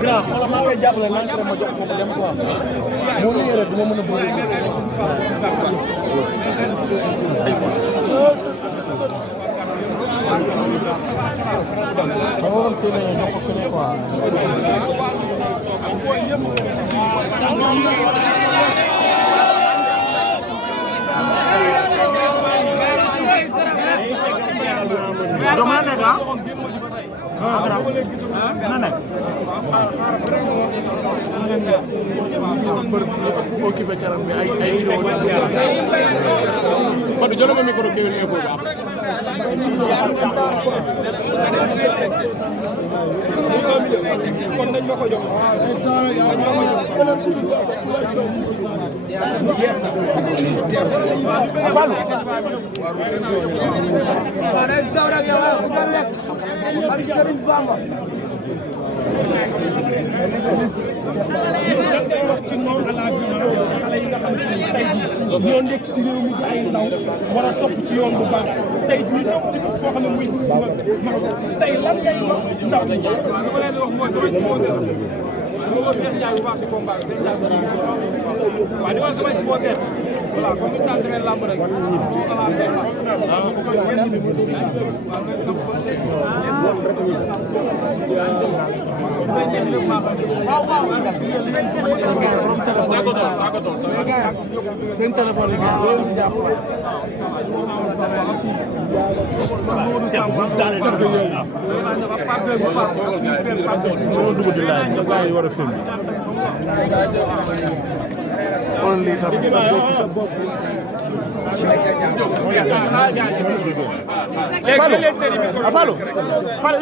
grand xoolal maa ngi koy jàppale nan ma jox ko dem quoi moo ñu yore dina mën a bëri ma waroon kële jox ko kële quoi occupé karam bi ay Badou jël ma micro Kewel Info ba kon dañ ma ko jox ñoo nekk ci réew mi di ay ndaw war a topp ci yoon bu baax tey ñu ñëw ci bis boo xam ne muy bis bu mag tey lan ngay wax ndaw ñi li ma leen di wax mooy dama Cheikh Ndiaye bu baax ci combat waaw di wax samay supporter voilà comme ni ñu daan lamb rek seen téléphone yi loolu ci jàpp dugg di laaj nga gaa yi war a film xool lii tam sa bopp Fallou Fallou